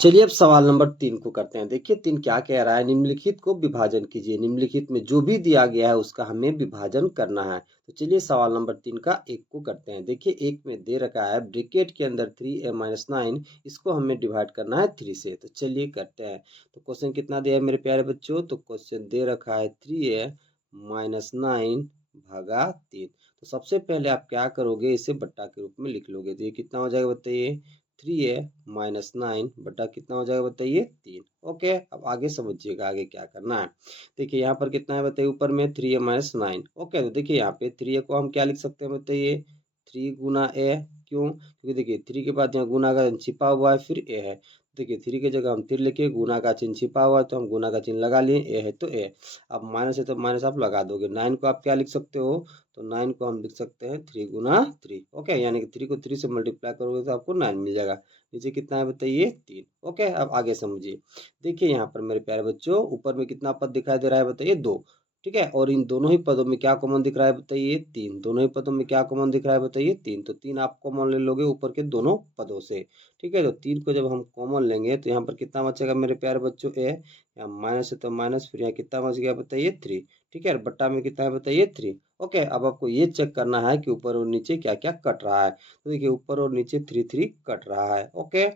चलिए अब सवाल नंबर 3 को करते हैं। देखिए 3 क्या कह रहा है, निम्नलिखित को विभाजन कीजिए। निम्नलिखित में जो भी दिया गया है उसका हमें विभाजन करना है। तो चलिए सवाल नंबर 3 का 1 को करते हैं। देखिए 1 में दे रखा है ब्रैकेट के अंदर 3a-9, इसको हमें डिवाइड करना है 3 से। तो चलिए करते हैं। तो क्वेश्चन कितना दिया है मेरे प्यारे बच्चों, तो क्वेश्चन दे रखा है 3a-9 भागा 3। तो सबसे पहले आप क्या करोगे, इसे बट्टा के रूप में लिख लोगे। तो ये कितना हो जाएगा बताइए, 3a-9 बटा कितना हो जाएगा बताइए 3। ओके, अब आगे समझिएगा आगे क्या करना है। देखिए यहाँ पर कितना है बताइए, ऊपर में 3a-9। ओके, तो देखिए यहाँ पे 3a को हम क्या लिख सकते हैं बताइए, 3 गुना a। क्यों, क्योंकि देखिए 3 के बाद यहाँ गुना का छिपा हुआ है, फिर a है। देखिए 3 की जगह हम 3 लिखे, गुना का चिन्ह छिपा हुआ है तो हम गुना का चिन्ह लगा लिए, a है तो a। अब माइनस है तो माइनस आप लगा दोगे। 9 को आप क्या लिख सकते हो, तो 9 को हम लिख सकते हैं 3 गुना 3। ओके, यानी कि 3 को 3 से मल्टीप्लाई करोगे तो आपको 9 मिल जाएगा। नीचे कितना है बताइए 3। ओके, अब आगे समझिए। देखिए यहाँ पर मेरे प्यारे बच्चों, ऊपर में कितना पद दिखाई दे रहा है बताइए 2। ठीक है, और इन दोनों ही पदों में क्या कॉमन दिख रहा है बताइए 3। दोनों ही पदों में क्या कॉमन दिख रहा है बताइए 3। तो 3 आप कॉमन ले लोगे ऊपर के दोनों पदों से। ठीक है, तो 3 को जब हम कॉमन लेंगे तो यहाँ पर कितना बचेगा मेरे प्यारे बच्चों, ए। यहाँ माइनस है तो माइनस, फिर यहाँ कितना बच गया बताइए 3। ठीक है, बट्टा में कितना है बताइए 3। ओके, अब आपको ये चेक करना है कि ऊपर और नीचे क्या क्या कट रहा है। तो देखिए ऊपर और नीचे 3 कट रहा है। ओके,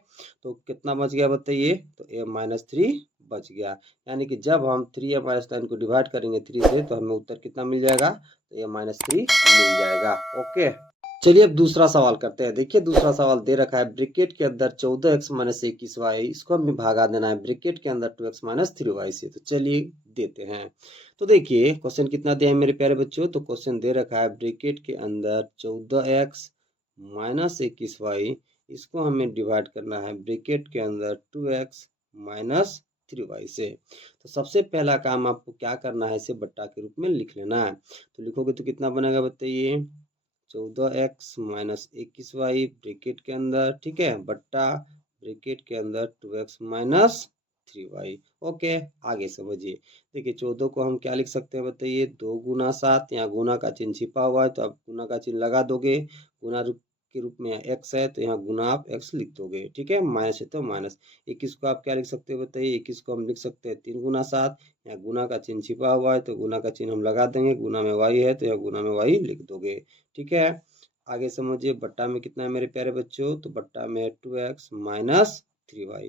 तो कितना बच गया बताइए, तो a-3 बच गया। यानी कि जब हम 3a-9 को डिवाइड करेंगे 3 से तो हमें उत्तर कितना मिल जाएगा, तो a-3 मिल जाएगा। ओके, चलिए अब दूसरा सवाल करते हैं। देखिए दूसरा सवाल दे रखा है ब्रैकेट के अंदर 14x माइनस 21y, इसको हमें भागा देना है ब्रैकेट के अंदर 2x माइनस 3y से। तो चलिए देते हैं। तो देखिए क्वेश्चन कितना दिया है मेरे प्यारे बच्चों, तो क्वेश्चन दे रखा है ब्रैकेट के अंदर 14x माइनस 21y, इसको हमें डिवाइड करना है ब्रैकेट के अंदर 2x माइनस 3y से। तो सबसे पहला काम आपको क्या करना है, इसे बट्टा के रूप में लिख लेना है। तो लिखोगे तो कितना बनेगा बताइए, 14x माइनस 21y ब्रैकेट के अंदर, ठीक है, बट्टा ब्रैकेट के अंदर 2x माइनस 3y। ओके, आगे समझिए। देखिए 14 को हम क्या लिख सकते हैं बताइए, 2 गुना 7। यहाँ गुना का चिन्ह छिपा हुआ है तो आप गुना का चिन्ह लगा दोगे। गुना के रूप में यहाँ x है तो यहाँ गुना आप x लिख दोगे। ठीक है, माइनस है तो माइनस। 21 को आप क्या लिख सकते हो बताइए, 21 को हम लिख सकते हैं 3 गुना 7। यहाँ गुना का चिन्ह छिपा हुआ है तो गुना का चिन्ह हम लगा देंगे। गुना में y है तो यहाँ गुना में y लिख दोगे। ठीक है, आगे समझिए। बट्टा में कितना है मेरे प्यारे बच्चों, तो बट्टा में 2x माइनस 3y।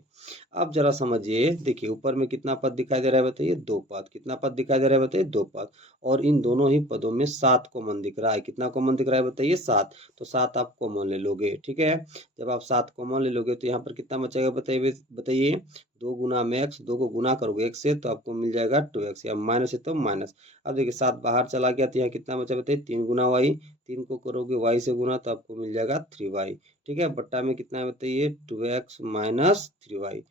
अब जरा समझिए, देखिए ऊपर में कितना पद दिखाई दे रहा है बताइए, 2 पद। कितना पद दिखाई दे रहा है बताइए, 2 पद। और इन दोनों ही पदों में 7 कॉमन दिख रहा है। कितना कॉमन दिख रहा है बताइए, 7। तो 7 आप कॉमन ले लोगे। ठीक है, जब आप 7 कॉमन ले लोगे तो यहाँ पर कितना बचेगा बताइए बताइए, 2 गुना में x, 2 को गुना करोगे x से तो आपको मिल जाएगा 2x, या माइनस है तो माइनस। अब देखिए 7 बाहर चला गया तो यहाँ कितना बचा बताइए, 3 गुना y। 3 को करोगे y से गुना तो आपको मिल जाएगा 3y। ठीक है, बट्टा में कितना है बताइए, 2x माइनस 3y।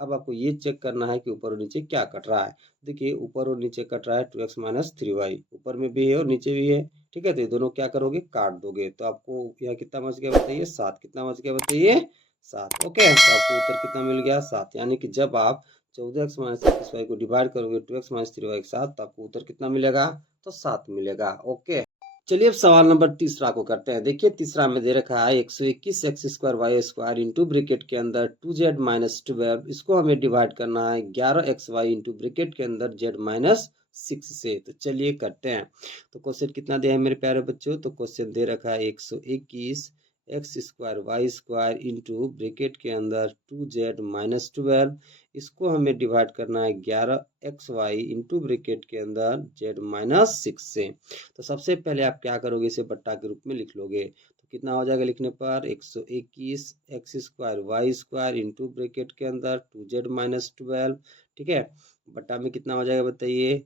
अब आपको ये चेक करना है कि ऊपर और नीचे क्या कट रहा है। देखिए ऊपर और नीचे कट रहा है 2x माइनस 3y, ऊपर में भी है और नीचे भी है। ठीक है, तो ये दोनों क्या करोगे, काट दोगे। तो आपको यहाँ कितना बच गया बताइए, 7। कितना बच गया बताइए, 7। ओके, तो आपको उत्तर कितना मिल गया, 7। यानी कि जब आप 14x माइनस 21y को डिवाइड करोगे 2x माइनस 3y के साथ तो आपको उत्तर कितना मिलेगा, तो 7 मिलेगा। ओके, चलिए अब सवाल नंबर तीसरा को करते हैं। देखिए तीसरा में दे रखा है 121 X square Y square into bracket के अंदर 2z माइनस 12, इसको हमें डिवाइड करना है 11xy इंटू ब्रैकेट के अंदर z माइनस 6 से। तो चलिए करते हैं। तो क्वेश्चन कितना दिया है मेरे प्यारे बच्चों, तो क्वेश्चन दे रखा है 121 X square Y square into bracket के अंदर 2z माइनस 12, इसको हमें डिवाइड करना है 11xy इंटू ब्रैकेट के अंदर z माइनस 6 से। तो सबसे पहले आप क्या करोगे, इसे बट्टा के रूप में लिख लोगे। तो कितना हो जाएगा लिखने पर, 121 X square Y square into bracket के अंदर 2z माइनस 12। ठीक है, बट्टा में कितना हो जाएगा बताइए,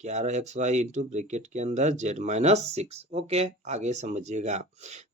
11xy इंटू ब्रैकेट के अंदर z माइनस 6। ओके, आगे समझिएगा।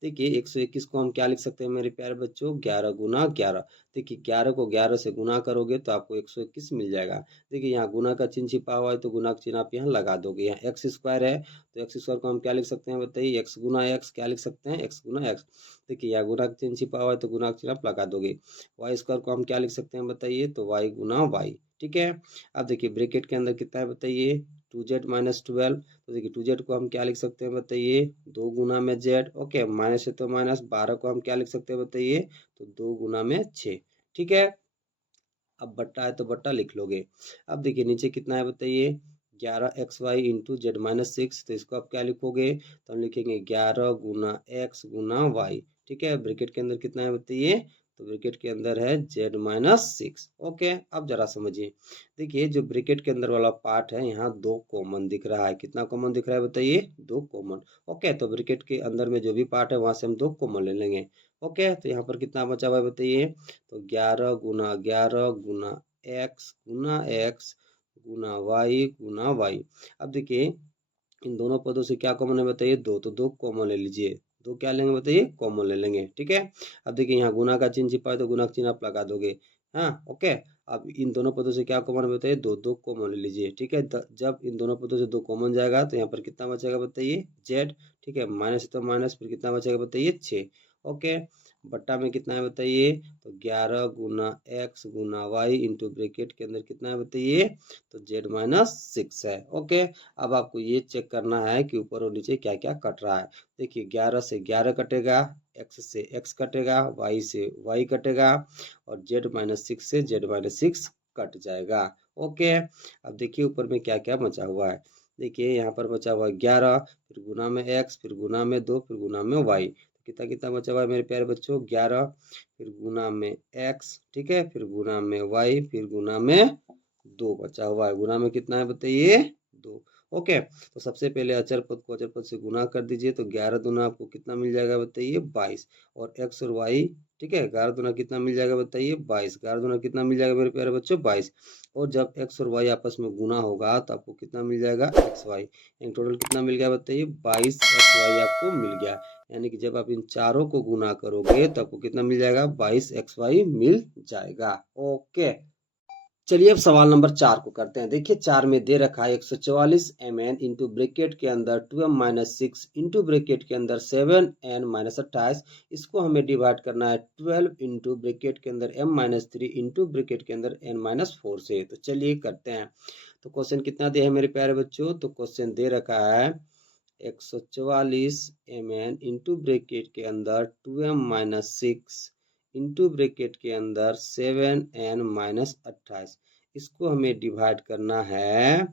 देखिए 121 को हम क्या लिख सकते हैं मेरे प्यारे बच्चों, 11 गुना 11। देखिए 11 को 11 से गुना करोगे तो आपको 121 मिल जाएगा। देखिए यहाँ गुना का चिन्ह छिपा हुआ है तो गुना का चिन्ह आप यहाँ लगा दोगे। यहाँ एक्स स्क्वायर है तो एक्स स्क्वायर को हम क्या लिख सकते हैं बताइए, एक्स गुना एक्स। क्या लिख सकते हैं, एक्स गुना एक्स। देखिए यहाँ गुना का चिन्ह छिपा हुआ है तो गुना का चिन्ह आप लगा दोगे। वाई स्क्वायर को हम क्या लिख सकते हैं बताइए, तो वाई गुना वाई। ठीक है, अब देखिए ब्रैकेट के अंदर कितना है बताइए, 2z माइनस 12। तो देखिए 2z को हम क्या लिख सकते हैं बताइए, 2 गुना में z। ओके, माइनस है तो माइनस। 12 को हम क्या लिख सकते हैं बताइए, तो 2 गुना में 6। ठीक है, अब बट्टा है तो बट्टा लिख लोगे। अब देखिए नीचे कितना है बताइए, 11xy इंटू z-6, तो इसको आप क्या लिखोगे, तो हम लिखेंगे 11 गुना x गुना y। ठीक है, ब्रैकेट के अंदर कितना है बताइए, तो ब्रैकेट के अंदर है z-6। ओके, अब जरा समझिए, देखिए जो ब्रैकेट के अंदर वाला पार्ट है यहाँ दो कॉमन दिख रहा है, कितना कॉमन दिख रहा है बताइए, दो कॉमन। ओके, तो ब्रैकेट के अंदर में जो भी पार्ट है वहां से हम दो कॉमन ले लेंगे। ओके, तो यहाँ पर कितना बचा हुआ है बताइए, तो 11 गुना x गुना y गुना y। अब देखिए इन दोनों पदों से क्या कॉमन है बताइए, दो, तो दो कॉमन ले लीजिए, दो क्या लेंगे बताइए, कॉमन ले लेंगे। ठीक है, अब देखिए यहाँ गुना का चिन्ह छिपा है तो गुना का चिन्ह आप लगा दोगे। हाँ, ओके, अब इन दोनों पदों से क्या कॉमन है बताइए, दो, दो कॉमन ले लीजिए। ठीक है, जब इन दोनों पदों से दो कॉमन जाएगा तो यहाँ पर कितना बचेगा बताइए, जेड। ठीक है, माइनस तो माइनस, फिर कितना बचेगा बताइए, 6। ओके, बट्टा में कितना है बताइए, तो 11 गुना x गुना वाई इंटू ब्रेकेट के अंदर कितना है बताइए, तो z-6 है। ओके, अब आपको ये चेक करना है कि ऊपर और नीचे क्या क्या कट रहा है। देखिए 11 से 11 कटेगा, x से x कटेगा, y से y कटेगा, और z-6 से z-6 कट जाएगा। ओके, अब देखिए ऊपर में क्या क्या बचा हुआ है। देखिए यहाँ पर बचा हुआ है 11, फिर गुना में x, फिर गुना में 2, फिर गुना में y। कितना कितना बचा हुआ है मेरे प्यारे बच्चों, 11, फिर गुना में x, ठीक है, फिर गुना में y, फिर गुना में 2 बचा हुआ है। गुना में कितना है बताइए, 2। ओके, तो सबसे पहले अचर पद को अचर पद से गुना कर दीजिए, तो 11 दूना आपको कितना मिल जाएगा बताइए, 22। और x और y, ठीक है, 11 दूना कितना मिल जाएगा बताइए, 22। 11 दूना कितना मिल जाएगा मेरे प्यारे बच्चों, 22। और जब x और y आपस में गुना होगा तो आपको कितना मिल जाएगा, xy। यानी टोटल कितना मिल गया बताइए, 22xy आपको मिल गया। यानी कि जब आप इन चारों को गुना करोगे तो आपको कितना मिल जाएगा, 22xy मिल जाएगा। ओके, चलिए अब सवाल नंबर 4 को करते हैं। देखिए 4 में दे रखा है 144 mn इंटू ब्रेकेट के अंदर 2m-6 इंटू ब्रेकेट के अंदर 7n-28। इसको हमें डिवाइड करना है 12 इंटू ब्रेकेट के अंदर m-3 इंटू ब्रेकेट के अंदर n-4 से। तो चलिए करते हैं। तो क्वेश्चन कितना दिया है मेरे प्यारे बच्चों, तो क्वेश्चन दे रखा है 144mn इंटू ब्रेकेट के अंदर 2m-6 इंटू ब्रेकेट के अंदर 7n-28। इसको हमें डिवाइड करना है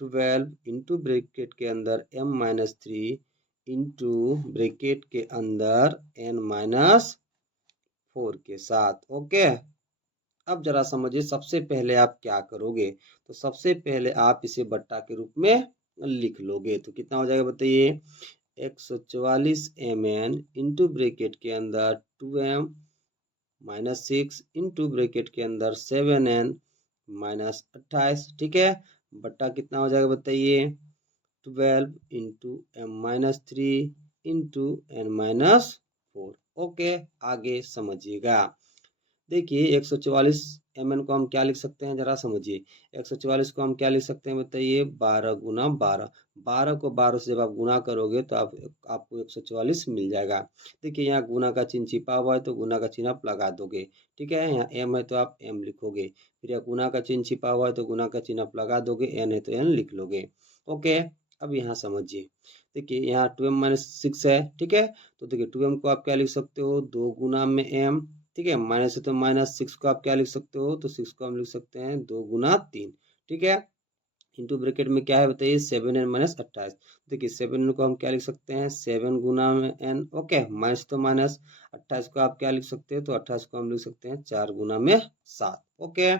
12 इंटू ब्रेकेट के अंदर m-3 इंटू ब्रेकेट के अंदर n-4 के साथ। ओके, अब जरा समझिए, सबसे पहले आप क्या करोगे, तो सबसे पहले आप इसे बट्टा के रूप में लिख लोगे। तो कितना हो जाएगा बताइए, 144mn इंटू ब्रेकेट के अंदर 2m-6 इंटू ब्रेकेट के अंदर 7n-28। ठीक है, बट्टा कितना हो जाएगा बताइए, 12 into m-3 into n-4। Okay, आगे समझिएगा। देखिए 144mn को हम क्या लिख सकते हैं, जरा समझिए। 144 को हम क्या लिख सकते हैं बताइए, 12 गुना 12। 12 को 12 से जब आप गुना करोगे तो आपको 144 मिल जाएगा। देखिए यहाँ गुना का चिन्ह छिपा हुआ है तो गुना का चिन्ह आप लगा दोगे। ठीक है, यहाँ m है तो आप m लिखोगे, फिर यहाँ गुना का चिन्ह छिपा हुआ है तो गुना का चिन्ह आप लगा दोगे, n है तो n लिख लोगे। ओके, अब यहाँ समझिए, देखिए यहाँ 2m-6 है। ठीक है, तो देखिए 2m को आप क्या लिख सकते हो, 2 गुना में m। ठीक है, माइनस है तो -6 को आप क्या लिख सकते हो, तो 6 को हम लिख सकते हैं 2 गुना 3। ठीक है, इंटू ब्रैकेट में क्या है बताइए, 7n-28। देखिए 7n को हम क्या लिख सकते हैं, 7 गुना में n। ओके, माइनस तो माइनस, 28 को आप क्या लिख सकते हैं, तो 28 को हम लिख सकते हैं 4 गुना में 7। ओके,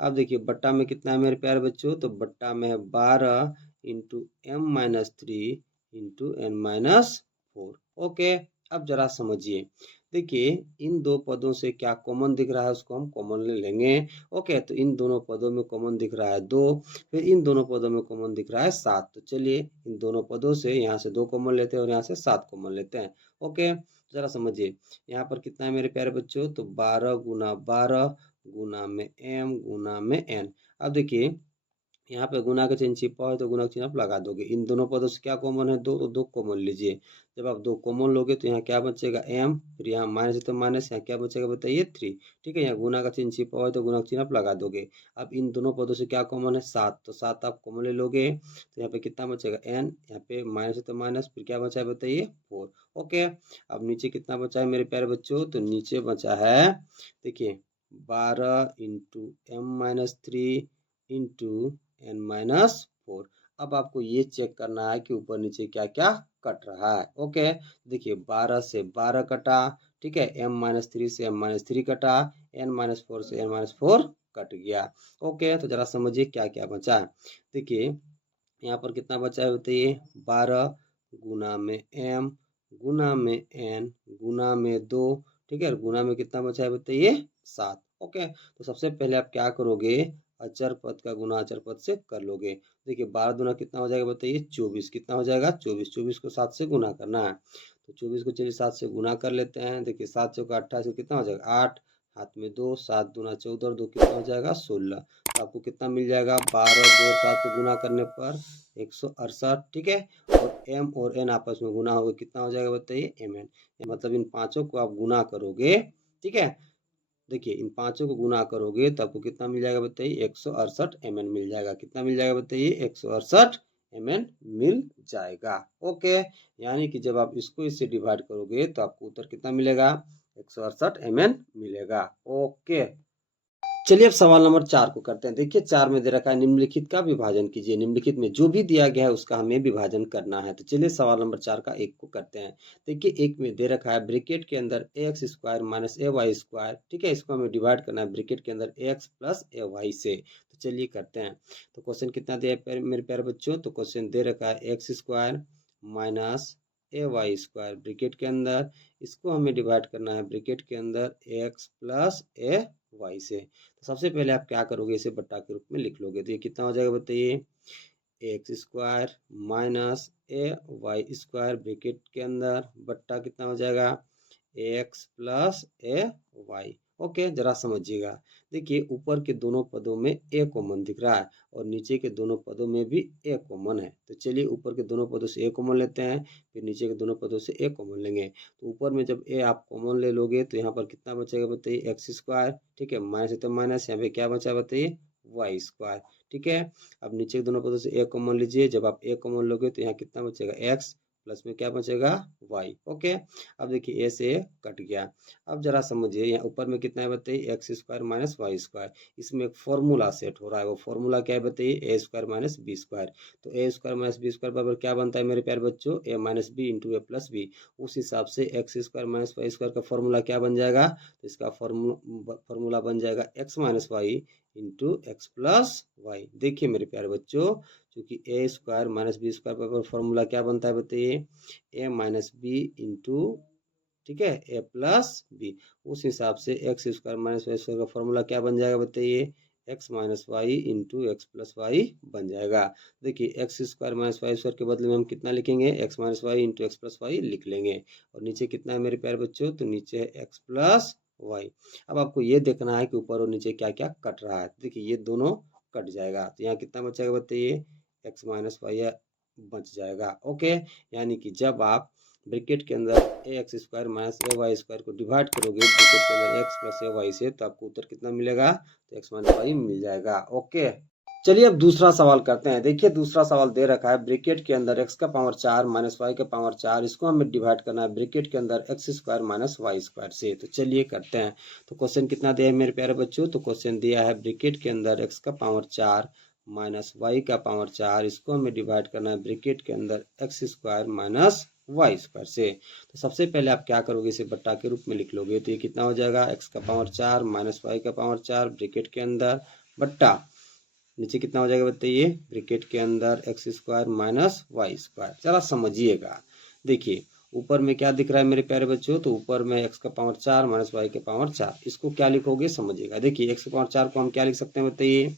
अब देखिए बट्टा में कितना है मेरे प्यारे बच्चों, तो बट्टा में है 12 into m-3 into n-4। Okay, अब जरा समझिए, देखिए इन दो पदों से क्या कॉमन दिख रहा है उसको हम कॉमन ले लेंगे। ओके, तो इन दोनों पदों में कॉमन दिख रहा है 2, फिर इन दोनों पदों में कॉमन दिख रहा है 7। तो चलिए इन दोनों पदों से यहाँ से 2 कॉमन लेते हैं और यहाँ से 7 कॉमन लेते हैं। ओके, जरा समझिए, यहाँ पर कितना है मेरे प्यारे बच्चों, तो 12 गुना 12 गुना में m गुना में n। अब देखिए यहाँ पे गुना का चिन्ह छिपा है तो गुना का चिन्ह आप लगा दोगे। इन दोनों पदों से क्या कॉमन है, दो, तो दो कॉमन लीजिए। जब आप 2 कॉमन लोगे तो यहाँ क्या बचेगा, m, फिर यहाँ माइनस है तो माइनस, यहाँ क्या बचेगा बताइए, 3। ठीक है, यहाँ गुना का चिन्ह छिपा हुआ है तो गुना का चिन्ह आप लगा दोगे। अब इन दोनों पदों से क्या कॉमन है, 7, तो 7 आप कॉमन ले लोगे, तो यहाँ पे कितना बचेगा n, यहाँ पे माइनस है तो माइनस, फिर क्या बचा है बताइए, 4। ओके, अब नीचे कितना बचा है मेरे प्यारे बच्चों, तो नीचे बचा है, देखिए 12 इंटू m-3 इंटू n-4। अब आपको ये चेक करना है कि ऊपर नीचे क्या क्या कट रहा है। ओके, देखिए 12 से 12 कटा, ठीक है, m-3 से m-3 कटा, n-4 से n-4 कट गया। ओके, तो जरा समझिए क्या क्या बचा। देखिए यहाँ पर कितना बचा है बताइए, 12 गुना में m गुना में n गुना में 2, ठीक है, गुना में कितना बचा है बताइए 7। ओके, तो सबसे पहले आप क्या करोगे, अचर पद का गुना अचर पद से कर लोगे। देखिए 12 दूना कितना हो जाएगा बताइए 24, कितना हो जाएगा 24, 24 को 7 से गुना करना है, तो 24 को चलिए 7 से गुना कर लेते हैं। देखिए 7 चौका 28, कितना हो जाएगा 8, हाथ में 2, 7 दूना 14 और 2 कितना हो जाएगा 16। तो आपको कितना मिल जाएगा, 12 2 7 को गुना करने पर 168, ठीक है, और m और n आपस में गुना होगा, कितना हो जाएगा बताइए mn। मतलब इन पांचों को आप गुना करोगे, ठीक है, देखिए इन पांचों को गुना करोगे तो आपको कितना मिल जाएगा बताइए 168 mn मिल जाएगा। कितना मिल जाएगा बताइए 168 mn मिल जाएगा। ओके, यानी कि जब आप इसको इससे डिवाइड करोगे तो आपको उत्तर कितना मिलेगा, 168 mn मिलेगा। ओके, चलिए अब सवाल नंबर 4 को करते हैं। देखिए 4 में दे रखा है निम्नलिखित का विभाजन कीजिए। निम्नलिखित में जो भी दिया गया है उसका हमें विभाजन करना है। तो चलिए सवाल नंबर 4 का 1 को करते हैं। देखिए 1 में दे रखा है ब्रैकेट के अंदर ax square minus ay square, ठीक है, इसको हमें डिवाइड करना है ब्रैकेट के अंदर ax प्लस ay से। तो चलिए करते हैं। तो क्वेश्चन कितना दिया है मेरे प्यारे बच्चों, तो क्वेश्चन दे रखा है x square minus ay square bracket के अंदर, इसको हमें डिवाइड करना है ब्रैकेट के अंदर x प्लस ay से। तो सबसे पहले आप क्या करोगे, इसे बट्टा के रूप में लिख लोगे। तो ये कितना हो जाएगा बताइए, x square minus ay square bracket के अंदर बट्टा कितना हो जाएगा एक्स प्लस ay। ओके, जरा समझिएगा। देखिए ऊपर के दोनों पदों में a कॉमन दिख रहा है और नीचे के दोनों पदों में भी a कॉमन है। तो चलिए ऊपर के दोनों पदों से a कॉमन लेते हैं, फिर नीचे के दोनों पदों से a कॉमन लेंगे। तो ऊपर में जब a आप कॉमन ले लोगे तो यहाँ पर कितना बचेगा बताइए एक्स स्क्वायर, ठीक है, माइनस है तो माइनस, यहाँ पे क्या बचा बताइए वाई स्क्वायर, ठीक है। अब नीचे के दोनों पदों से a कॉमन लीजिए, जब आप a कॉमन लोगे तो यहाँ कितना बचेगा x प्लस में क्या बचेगा y। ओके, अब देखिए a से a कट गया। अब जरा समझिए यहाँ ऊपर में कितना है बताइए x square minus Y square, इसमें एक फॉर्मूला सेट हो रहा है। वो फॉर्मूला क्या है बताइए ए स्क्वायर माइनस बी स्क्वायर। तो A square minus B square बराबर क्या बनता है मेरे प्यारे बच्चों, A minus B into A plus B. उस हिसाब से X square minus Y square का फॉर्मूला क्या बन जाएगा, तो इसका फॉर्मूला बन जाएगा X minus Y into x plus Y. देखिए मेरे प्यारे बच्चों, क्योंकि A square minus B square पर फॉर्मूला क्या बनता है बताइए ए माइनस बी इंटू, ठीक है, ए प्लस बी। उस हिसाब से X square minus Y square का फॉर्मूला क्या बन जाएगा बताइए X minus Y into x plus Y बन जाएगा। देखिए x square minus Y square के बदले में हम कितना लिखेंगे X minus Y into x plus Y लिख लेंगे, और नीचे कितना है मेरे प्यारे बच्चों, तो नीचे है एक्स प्लस वाई। अब आपको ये देखना है कि ऊपर और नीचे क्या क्या कट रहा है। देखिए ये दोनों कट जाएगा तो यहाँ कितना बचेगा बताइए एक्स माइनस वाई बच जाएगा। ओके, यानी कि जब आप ब्रैकेट के अंदर ए एक्स स्क्वायर माइनस ए वाई स्क्वायर को डिवाइड करोगे ब्रैकेट के अंदर एक्स प्लस ए वाई से, तो आपको उत्तर कितना मिलेगा, तो एक्स माइनस वाई मिल जाएगा। ओके, चलिए अब दूसरा सवाल करते हैं। देखिए दूसरा सवाल दे रखा है ब्रैकेट के अंदर एक्स का पावर 4 माइनस वाई का पावर 4, इसको हमें डिवाइड करना है ब्रैकेट के अंदर x square minus Y square से। तो चलिए करते हैं। तो क्वेश्चन कितना दिया है मेरे प्यारे बच्चों, तो क्वेश्चन दिया है ब्रैकेट के अंदर एक्स का पावर 4 माइनस वाई का पावर 4, इसको हमें डिवाइड करना है ब्रैकेट के अंदर x square minus Y square से। तो सबसे पहले आप क्या करोगे, इसे बट्टा के रूप में लिख लोगे। तो ये कितना हो जाएगा एक्स का पावर 4 माइनस वाई का पावर 4 ब्रैकेट के अंदर बट्टा नीचे कितना हो जाएगा बताइए ब्रैकेट के अंदर x square minus Y square. जरा समझिएगा, देखिए ऊपर में क्या दिख रहा है मेरे प्यारे बच्चों, तो ऊपर में एक्स का पावर 4 माइनस वाई के पावर 4, इसको क्या लिखोगे समझिएगा। देखिए एक्स के पावर 4 को हम क्या लिख सकते हैं बताइए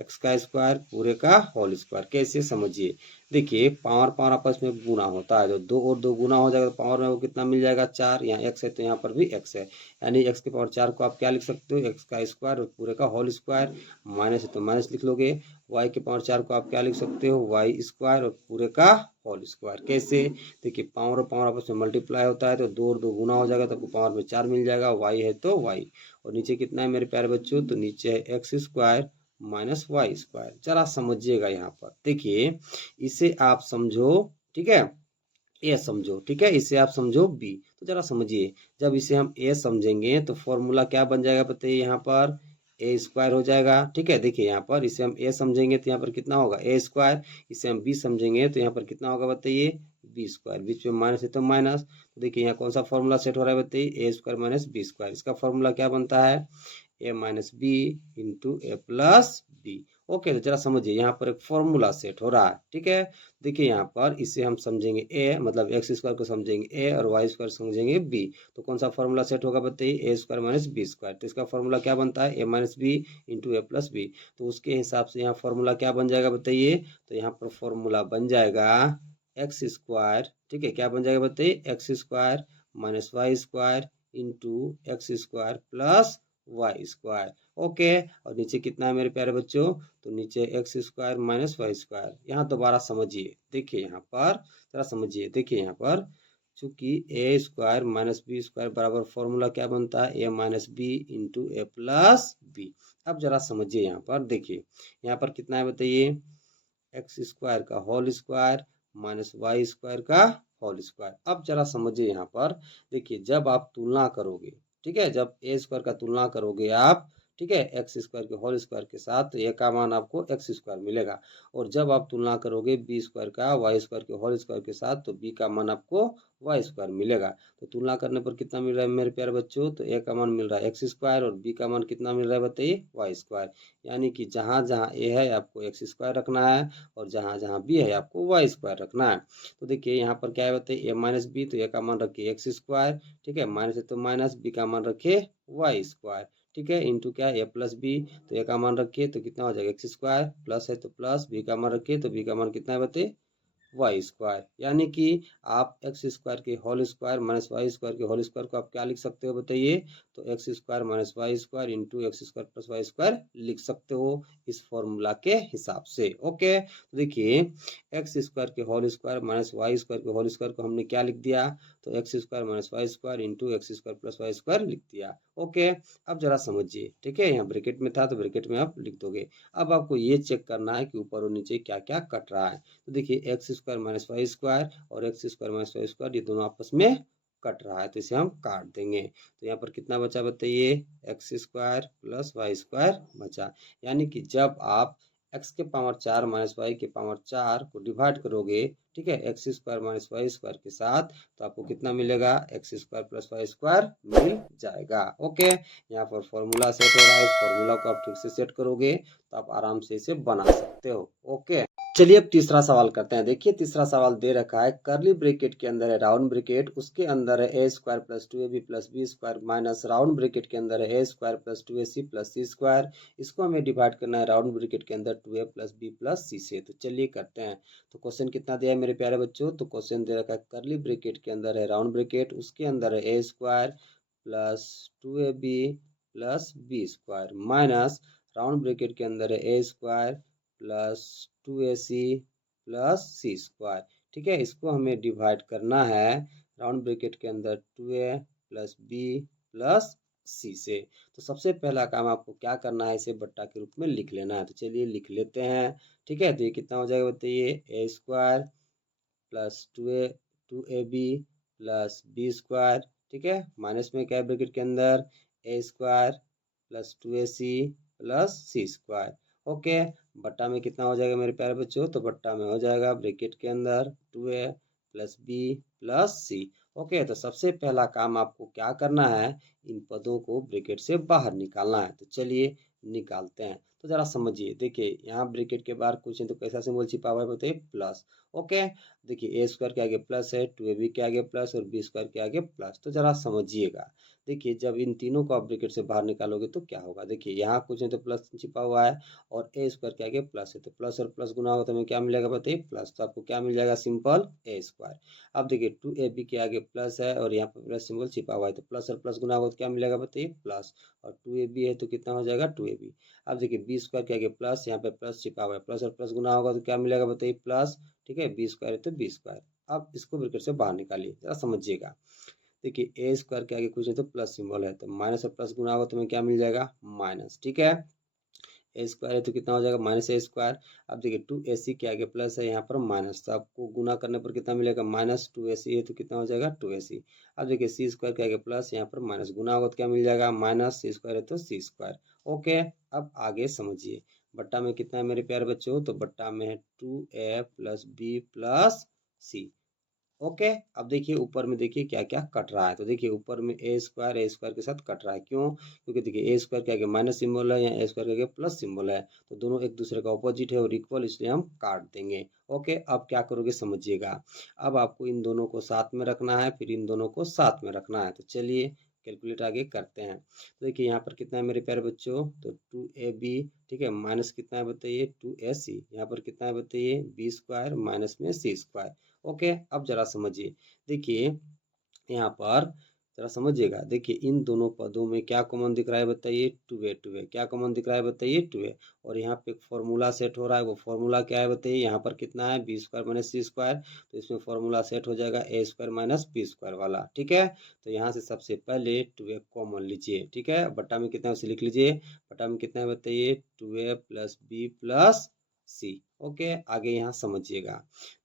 एक्स का स्क्वायर पूरे का होल स्क्वायर। कैसे समझिए, देखिए पावर पावर आपस में गुना होता है, तो 2 और 2 गुना हो जाएगा, तो पावर में वो कितना मिल जाएगा 4, यहाँ एक्स है तो यहाँ पर भी एक्स है, यानी एक्स के पावर 4 को आप क्या लिख सकते हो एक्स का स्क्वायर और पूरे का होल स्क्वायर, माइनस है तो माइनस लिख लोगे। वाई के पावर 4 को आप क्या लिख सकते हो वाई स्क्वायर और पूरे का होल स्क्वायर। कैसे, देखिए पावर और पावर आपस में मल्टीप्लाई होता है, तो 2 और 2 गुना हो जाएगा, तो आपको पावर में 4 मिल जाएगा, वाई है तो वाई, और नीचे कितना है मेरे प्यारे बच्चों, तो नीचे है x square minus Y square. जरा समझिएगा यहाँ पर, देखिए इसे आप समझो, ठीक है, ए समझो, ठीक है, इसे आप समझो बी। तो जरा समझिए, जब इसे हम ए समझेंगे तो फॉर्मूला क्या बन जाएगा बताइए, यहाँ पर ए स्क्वायर हो जाएगा। ठीक है, देखिए यहाँ पर इसे हम ए समझेंगे तो यहाँ पर कितना होगा ए स्क्वायर, इसे हम बी समझेंगे तो यहाँ पर कितना होगा बताइए बी स्क्वायर, बीच में माइनस है तो माइनस। तो देखिए यहाँ कौन सा फॉर्मूला सेट हो रहा है बताइए, ए स्क्वायर माइनस बी स्क्वायर। इसका फॉर्मूला क्या बनता है, ए minus B into A plus B. Okay, तो जरा समझिए यहाँ पर एक फॉर्मूला सेट हो रहा है। ठीक है, देखिए यहाँ पर इसे हम समझेंगे ए, मतलब एक्स स्क्वायर को समझेंगे ए और वाई स्क्वायर समझेंगे बी। तो कौन सा फॉर्मूला सेट होगा बताइए, ए स्क्वायर माइनस बी स्क्वायर। तो इसका फॉर्मूला क्या बनता है, ए minus B into A plus B. तो उसके हिसाब से यहाँ फॉर्मूला क्या बन जाएगा बताइए, तो यहाँ पर फॉर्मूला बन जाएगा एक्स स्क्वायर। ठीक है, क्या बन जाएगा बताइए, x square minus Y square into X square plus Y square. Okay, और नीचे कितना है मेरे प्यारे बच्चों, तो नीचे X square minus Y square. यहाँ दोबारा समझिए, देखिए यहाँ पर जरा समझिए, देखिए यहाँ पर चूंकि ए स्क्वायर माइनस बी स्क्वायर बराबर फॉर्मूला क्या बनता है, ए minus B into A plus B. अब जरा समझिए यहाँ पर, देखिए यहाँ पर कितना है बताइए, एक्स स्क्वायर का whole square minus Y square का होल स्क्वायर। अब जरा समझिए यहाँ पर, देखिए जब आप तुलना करोगे, ठीक है, जब ए स्क्वायर का तुलना करोगे आप, ठीक है, एक्स स्क्वायर के होल स्क्वायर के साथ, तो ए का मान आपको एक्स स्क्वायर मिलेगा। और जब आप तुलना करोगे बी स्क्वायर का वाई स्क्वायर के होल स्क्वायर के साथ, तो बी का मान आपको वाई स्क्वायर मिलेगा। तो तुलना करने पर कितना मिल रहा है मेरे प्यारे बच्चों, तो ए का मान मिल रहा है एक्स स्क्वायर और बी का मान कितना मिल रहा है बताइए वाई स्क्वायर। यानी कि जहाँ जहाँ ए है आपको एक्स स्क्वायर रखना है और जहाँ जहाँ बी है आपको वाई स्क्वायर रखना है। तो देखिए यहाँ पर क्या है बताइए, ए माइनस बी, तो ए का मान रखिए एक्स स्क्वायर, ठीक है, माइनस है तो माइनस, बी का मान रखिए वाई स्क्वायर, ठीक है, इंटू क्या ए प्लस बी, तो ए का मान रखिए तो कितना हो जाएगा एक्स स्क्वायर, प्लस है तो प्लस, बी का मान रखिए तो बी का मान कितना है बताइए वाई स्क्वायर। यानी कि आप एक्स स्क्वायर के whole square minus Y square के होल स्क्वायर को आप क्या लिख सकते हो बताइए, तो X square minus Y square into X square plus Y square लिख सकते हो इस फॉर्मूला के हिसाब से। ओके, तो देखिए एक्स स्क्वायर के whole square minus Y square के होल स्क्वायर को हमने क्या लिख दिया, तो X square minus Y square into X square plus Y square लिख दिया। ओके, अब जरा समझिए, ठीक है, यहाँ ब्रैकेट में था तो ब्रैकेट में आप लिख दोगे। अब आपको ये चेक करना है कि ऊपर और नीचे क्या क्या कट रहा है। तो देखिए x square minus Y square और x square minus Y square ये दोनों आपस में कट रहा है, तो इसे हम काट देंगे। तो यहाँ पर कितना बचा बताइए, x square plus Y square बचा। यानी कि जब आप एक्स के पावर 4 माइनस वाई के पावर 4 को डिवाइड करोगे, ठीक है, x square minus Y square के साथ, तो आपको कितना मिलेगा, x square plus Y square मिल जाएगा। ओके, यहाँ पर फॉर्मूला सेट हो रहा है, इस फॉर्मूला को आप ठीक से सेट करोगे तो आप आराम से इसे बना सकते हो। ओके, चलिए अब तीसरा सवाल करते हैं। देखिए तीसरा सवाल दे रखा है, करली ब्रैकेट के अंदर है राउंड ब्रैकेट, उसके अंदर है a square plus 2ab plus b square minus round bracket के अंदर है a square plus 2ac plus c square. इसको हमें डिवाइड करना है राउंड ब्रैकेट के अंदर 2a प्लस बी प्लस सी से। तो चलिए करते हैं। तो क्वेश्चन कितना दिया है मेरे प्यारे बच्चों, तो क्वेश्चन दे रखा है करली ब्रैकेट के अंदर है राउंड ब्रैकेट, उसके अंदर है a square plus 2ab plus b square minus round bracket के अंदर है a square plus 2ac plus c square. ठीक है, इसको हमें डिवाइड करना है राउंड ब्रैकेट के अंदर 2a प्लस बी प्लस सी से। तो सबसे पहला काम आपको क्या करना है, इसे बट्टा के रूप में लिख लेना है। तो चलिए लिख लेते हैं। ठीक है, तो ये कितना हो जाएगा बताइए, ए square plus 2ab plus b square, ठीक है, माइनस में क्या है ब्रैकेट के अंदर a square plus 2ac plus c square. Okay, बट्टा में कितना हो जाएगा मेरे प्यारे बच्चों, तो बट्टा में हो जाएगा ब्रैकेट के अंदर 2a प्लस बी प्लस सी। ओके, तो सबसे पहला काम आपको क्या करना है, इन पदों को ब्रैकेट से बाहर निकालना है। तो चलिए निकालते हैं। तो जरा समझिए, देखिए यहाँ ब्रैकेट के बाहर कुछ है तो कैसा सिंबल छिपा हुआ है बताइए प्लस। ओके, देखिए ए स्क्वायर के आगे प्लस है, 2ab के आगे प्लस और बी स्क्वायर के आगे प्लस। तो जरा समझिएगा, देखिए जब इन तीनों को आप ब्रैकेट से बाहर निकालोगे तो क्या होगा, देखिए यहाँ कुछ है तो प्लस छिपा हुआ है और ए स्क्वायर के आगे प्लस है, तो प्लस और प्लस गुना होगा तो हमें क्या मिलेगा बताइए प्लस। तो आपको क्या मिल जाएगा, सिंपल ए स्क्वायर। अब देखिए 2ab के आगे प्लस है और यहाँ पर प्लस सिंबल छिपा हुआ है, तो प्लस और प्लस गुना होगा तो क्या मिलेगा बताइए प्लस, और 2ab है तो कितना हो जाएगा 2ab। अब देखिए बी स्क्वायर के आगे प्लस, यहाँ पे प्लस छिपा हुआ है, प्लस और प्लस गुना होगा तो क्या मिलेगा बताइए प्लस, ठीक है, बी स्क्वायर है तो बी स्क्वायर। अब इसको ब्रैकेट से बाहर निकालिए, जरा समझिएगा, देखिए ए स्क्वायर के आगे कुछ है तो प्लस सिंबल है, तो माइनस और प्लस गुना होगा तो हमें क्या मिल जाएगा माइनस, ठीक है, ए स्क्वायर है तो कितना हो जाएगा माइनस ए स्क्वायर। अब देखिए 2ac के आगे प्लस है, यहाँ पर माइनस, तो आपको गुना करने पर कितना मिलेगा माइनस 2ac है तो कितना हो जाएगा 2ac। अब देखिए सी स्क्वायर के आगे प्लस, यहाँ पर माइनस, गुना होगा तो क्या मिल जाएगा माइनस, सी स्क्वायर है तो सी स्क्वायर। ओके, अब आगे समझिए, बट्टा में कितना है मेरे प्यारे बच्चों, तो बट्टा में है 2a प्लस बी प्लस सी। ओके, अब देखिए ऊपर में देखिए क्या क्या कट रहा है, तो देखिए ऊपर में ए स्क्वायर के साथ कट रहा है, क्यों, क्योंकि देखिए ए स्क्वायर के आगे माइनस सिंबल है, यहाँ ए स्क्वायर के आगे प्लस सिंबल है, तो दोनों एक दूसरे का ऑपोजिट है और इक्वल, इसलिए हम काट देंगे। ओके, अब क्या करोगे समझिएगा, अब आपको इन दोनों को साथ में रखना है, फिर इन दोनों को साथ में रखना है, तो चलिए कैलकुलेट आगे करते हैं। तो देखिए यहाँ पर कितना है मेरे प्यारे बच्चों, तो 2ab, ठीक है, माइनस कितना है बताइए 2ac, यहाँ पर कितना है बताइए बी स्क्वायर माइनस में सी स्क्वायर। ओके, अब जरा समझिए, देखिए यहाँ पर जरा समझिएगा, देखिए इन दोनों पदों में क्या कॉमन दिख रहा है बताइए 2a, क्या कॉमन दिख रहा है बताइए 2a, और यहाँ पे एक फॉर्मूला सेट हो रहा है, वो फॉर्मूला क्या है बताइए, यहाँ पर कितना है बी स्क्वायर माइनस सी स्क्वायर, तो इसमें फॉर्मूला सेट हो जाएगा ए स्क्वायर माइनस बी स्क्वायर वाला, ठीक है। तो यहाँ से सबसे पहले 2a कॉमन लीजिए, ठीक है, बट्टा में कितना है उसे लिख लीजिए, बट्टा में कितना है बताइए 2a प्लस बी प्लस सी। ओके, आगे यहाँ समझिएगा,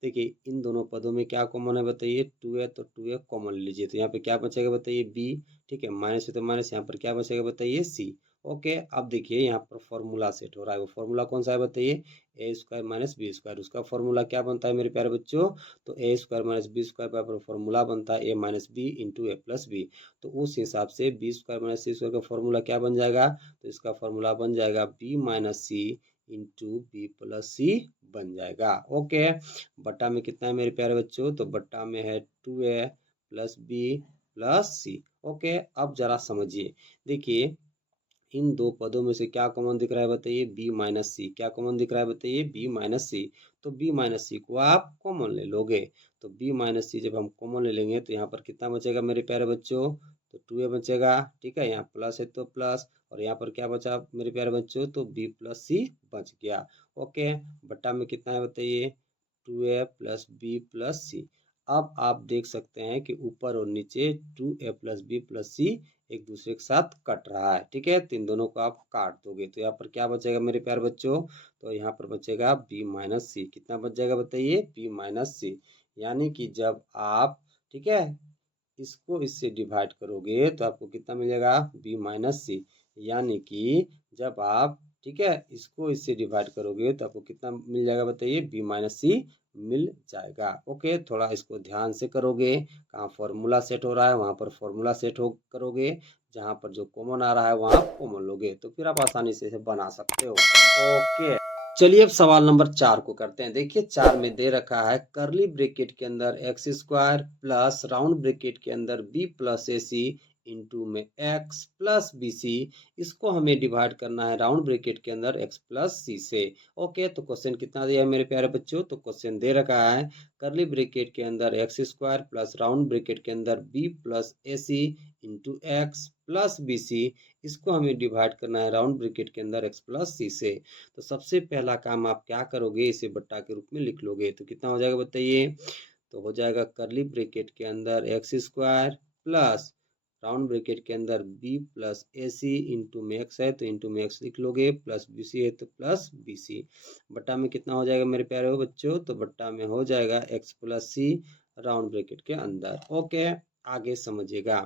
देखिए इन दोनों पदों में क्या कॉमन है बताइए 2a, तो 2a कॉमन लीजिए, तो यहाँ पे क्या बचेगा बताइए b, ठीक है, माइनस है तो माइनस, यहाँ पर क्या बचेगा बताइए c। ओके, अब देखिए यहाँ पर फॉर्मूला सेट हो रहा है, वो फॉर्मूला कौन सा है बताइए ए स्क्वायर माइनस बी स्क्वायर, उसका फॉर्मूला क्या बनता है मेरे प्यारे बच्चों, तो A square minus B square पर फॉर्मूला बनता है ए minus B into A plus B, तो उस हिसाब से बी स्क्वायर माइनस सी स्क्वायर का फॉर्मूला क्या बन जाएगा, तो इसका फॉर्मूला बन जाएगा बी माइनस सी इंटू बी प्लस सी बन जाएगा। ओके, बट्टा में कितना है मेरे प्यारे बच्चों, तो बट्टा में है 2a प्लस बी प्लस सी। ओके, अब जरा समझिए, देखिए इन दो पदों में से क्या कॉमन दिख रहा है बताइए b माइनस सी, क्या कॉमन दिख रहा है बताइए b माइनस सी, तो b माइनस सी को आप कॉमन ले लोगे, तो b माइनस सी जब हम कॉमन ले लेंगे तो यहाँ पर कितना बचेगा मेरे प्यारे बच्चों, तो 2a बचेगा, ठीक है, यहाँ प्लस है तो प्लस, और यहाँ पर क्या बचा मेरे प्यारे बच्चों, तो b प्लस सी बच गया। ओके, बट्टा में कितना है बताइए 2a प्लस बी प्लस सी। अब आप देख सकते हैं कि ऊपर और नीचे 2a प्लस बी प्लस सी एक दूसरे के साथ कट रहा है, ठीक है, तो इन दोनों को आप काट दोगे तो यहाँ पर क्या बचेगा मेरे प्यारे बच्चों, तो यहाँ पर बचेगा b माइनस सी, कितना बच जाएगा बताइए b माइनस सी, यानी कि जब आप, ठीक है, इसको इससे डिवाइड करोगे तो आपको कितना मिलेगा b माइनस सी, यानी कि जब आप, ठीक है, इसको इससे डिवाइड करोगे तो आपको कितना मिल जाएगा बताइए b माइनस सी मिल जाएगा। ओके, थोड़ा इसको ध्यान से करोगे, कहाँ फॉर्मूला सेट हो रहा है वहाँ पर फॉर्मूला सेट हो करोगे, जहाँ पर जो कॉमन आ रहा है वहाँ कॉमन लोगे, तो फिर आप आसानी से इसे बना सकते हो। ओके, चलिए अब सवाल नंबर 4 को करते हैं। देखिए 4 में दे रखा है करली ब्रैकेट के अंदर x square plus round bracket के अंदर b plus a c into में एक्स प्लस बी सी, इसको हमें डिवाइड करना है राउंड ब्रैकेट के अंदर एक्स प्लस सी से। ओके, तो क्वेश्चन कितना दिया है मेरे प्यारे बच्चों, तो क्वेश्चन दे रखा है करली ब्रैकेट के अंदर x square plus round bracket के अंदर b plus a c into x plus B c, इसको हमें डिवाइड करना है राउंड ब्रैकेट के अंदर एक्स प्लस सी से। तो सबसे पहला काम आप क्या करोगे, इसे बट्टा के रूप में लिख लोगे, तो कितना हो जाएगा बताइए, तो हो जाएगा करली ब्रैकेट के अंदर x square plus round bracket के अंदर b plus a c into में एक्स है तो इंटू में एक्स लिख लोगे, प्लस बी सी है तो प्लस बी सी, बट्टा में कितना हो जाएगा मेरे प्यारे बच्चों, तो बट्टा में हो जाएगा एक्स प्लस सी राउंड ब्रैकेट के अंदर। ओके, आगे समझिएगा,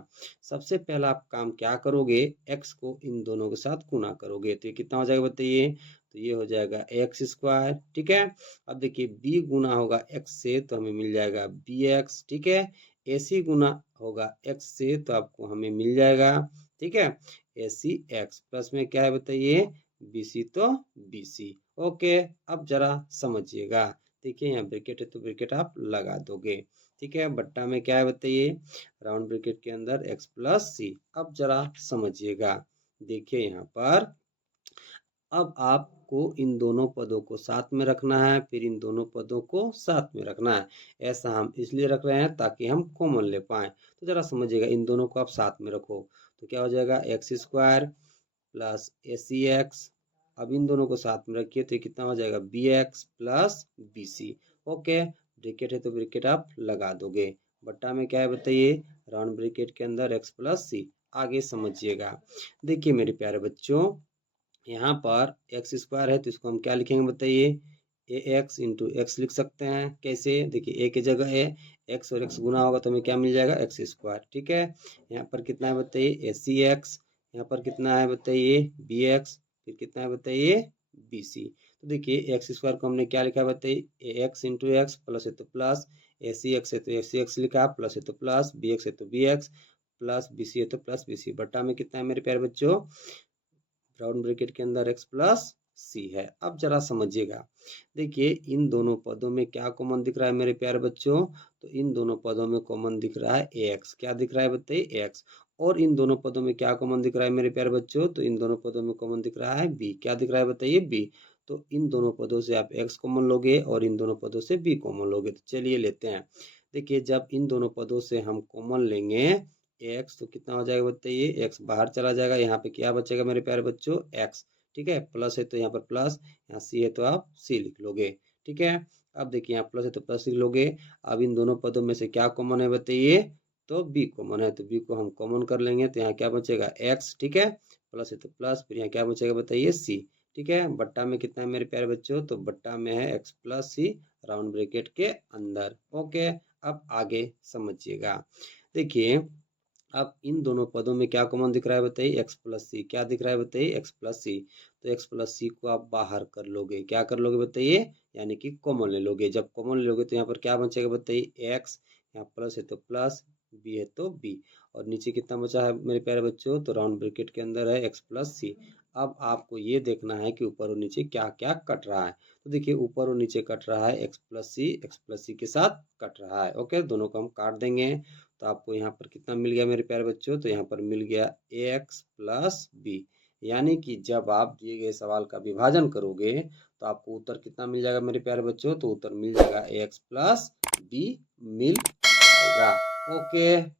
सबसे पहला आप काम क्या करोगे, x को इन दोनों के साथ गुना करोगे, तो ये कितना हो जाएगा बताइए, तो ये हो जाएगा एक्स स्क्वायर, ठीक है। अब देखिए b गुना होगा x से तो हमें मिल जाएगा bx, ठीक है, ac गुना होगा x से तो आपको हमें मिल जाएगा, ठीक है, ac x, प्लस में क्या है बताइए bc तो bc। ओके, अब जरा समझिएगा, देखिए यहाँ ब्रैकेट है तो ब्रैकेट आप लगा दोगे, ठीक है, बट्टा में क्या है बताइए राउंड ब्रैकेट के अंदर x प्लस सी। अब जरा समझिएगा, देखिए यहाँ पर अब आपको इन दोनों पदों को साथ में रखना है, फिर इन दोनों पदों को साथ में रखना है, ऐसा हम इसलिए रख रहे हैं ताकि हम कॉमन ले पाए। तो जरा समझिएगा, इन दोनों को आप साथ में रखो तो क्या हो जाएगा x square plus a C x, अब इन दोनों को साथ में रखिए तो कितना हो जाएगा B X plus B C. Okay, bracket है तो ब्रैकेट आप लगा दोगे, बट्टा में क्या है बताइए राउंड ब्रैकेट के अंदर एक्स प्लस सी। आगे समझिएगा, देखिए मेरे प्यारे बच्चों, यहाँ पर एक्स स्क्वायर है तो इसको हम क्या लिखेंगे बताइए, ए एक्स इंटू एक्स लिख सकते हैं। कैसे, देखिए ए की जगह है, एक्स और एक्स गुना होगा तो हमें क्या मिल जाएगा, एक्स स्क्वायर। ठीक है, यहाँ पर कितना है बताइए, ए सी एक्स, यहाँ पर कितना है बताइए, बी एक्स, फिर कितना है बताइए, बी सी। तो देखिए एक्स स्क्वायर को हमने क्या लिखा है बताइए, ए एक्स इंटू एक्स, प्लस है तो प्लस, ए सी एक्स है तो ए सी एक्स लिखा, प्लस है तो प्लस, बी एक्स है तो B X, plus B C है तो प्लस बी सी, बट्टा में कितना है मेरे प्यारे बच्चों, राउंड ब्रैकेट के अंदर x प्लस सी है। अब जरा समझिएगा, देखिए इन दोनों पदों में क्या कॉमन दिख रहा है मेरे प्यारे बच्चों, तो इन दोनों पदों में कॉमन दिख रहा है ax। क्या दिख रहा है बताइए, ax। और इन दोनों पदों में क्या कॉमन दिख रहा है मेरे प्यारे बच्चों, तो इन दोनों पदों में कॉमन दिख रहा है b। क्या दिख रहा है बताइए, b। तो इन दोनों पदों से आप x कॉमन लोगे और इन दोनों पदों से b कॉमन लोगे। तो चलिए लेते हैं, देखिए जब इन दोनों पदों से हम कॉमन लेंगे एक्स तो कितना हो जाएगा बताइए, एक्स बाहर चला जाएगा, यहाँ पे क्या बचेगा मेरे प्यारे बच्चों, एक्स। ठीक है, प्लस है तो यहाँ पर प्लस, यहाँ सी है तो आप सी लिख लोगे। ठीक है, अब देखिए यहाँ प्लस है तो प्लस लिख लोगे। अब इन दोनों पदों में से क्या कॉमन है बताइए, तो बी कॉमन है, तो बी को हम कॉमन कर लेंगे तो यहाँ क्या बचेगा, एक्स। ठीक है, प्लस है तो प्लस, फिर यहाँ क्या बचेगा बताइए, सी। ठीक है, बट्टा में कितना है मेरे प्यारे बच्चों, तो बट्टा में है एक्स प्लस सी राउंड ब्रैकेट के अंदर। ओके, अब आगे समझिएगा, देखिए अब इन दोनों पदों में क्या कॉमन दिख रहा है बताइए, एक्स प्लस सी। क्या दिख रहा है बताइए, एक्स प्लस सी। तो एक्स प्लस सी को आप बाहर कर लोगे, क्या कर लोगे बताइए, यानी कि कॉमन ले लोगे। जब कॉमन ले लोगे तो यहाँ पर क्या बचेगा बताइए, एक्स, यहाँ प्लस है तो प्लस, बी है तो बी, और नीचे कितना बचा है मेरे प्यारे बच्चों, तो राउंड ब्रैकेट के अंदर है एक्स प्लस सी। अब आपको ये देखना है कि ऊपर और नीचे क्या क्या कट रहा है। तो देखिए ऊपर और नीचे कट रहा है एक्स प्लस सी, एक्स प्लस सी के साथ कट रहा है। ओके, दोनों को हम काट देंगे तो आपको यहाँ पर कितना मिल गया मेरे प्यारे बच्चों, तो यहाँ पर मिल गया ए एक्स प्लस बी। यानी कि जब आप दिए गए सवाल का विभाजन करोगे तो आपको उत्तर कितना मिल जाएगा मेरे प्यारे बच्चों, तो उत्तर मिल जाएगा ए एक्स प्लस बी मिल जाएगा। ओके।